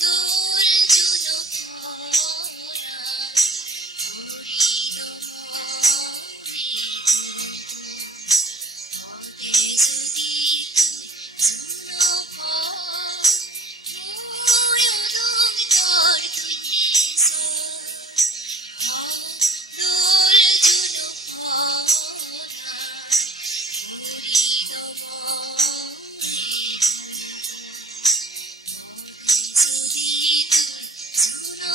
তোর জুতো পরা হরিদ মনে হবে যদি তুই শুনো পর মুয়দম তোর তুই তোর জুতো পরা হরিদ মনে যদি তুই শুনো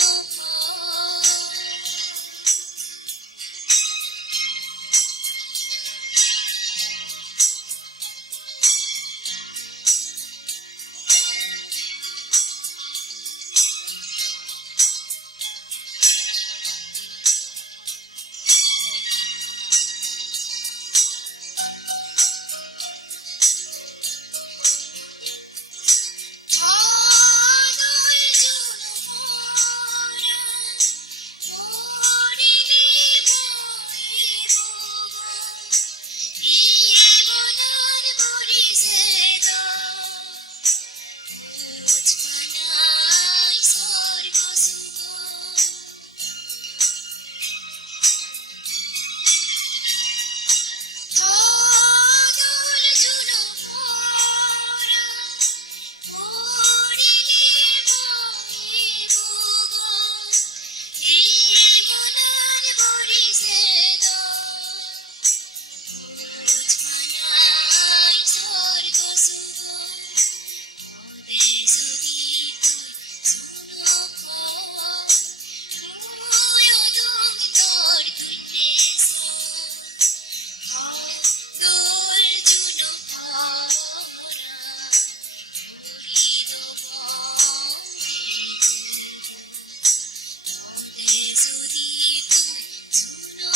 চাদর জুনো পরা হরিদে মনের পরিছে বুঝবানাই স্বর্গ সুখ চাদর জুনো পরা হরিদে মনের পরিছে বুঝবানাই স্বর্গ সুখ হবে যদি তুই শুনো মুয়দম তোর তুই তোর জুটো পরা হরিদ মনে হবে যদি তুই শুনো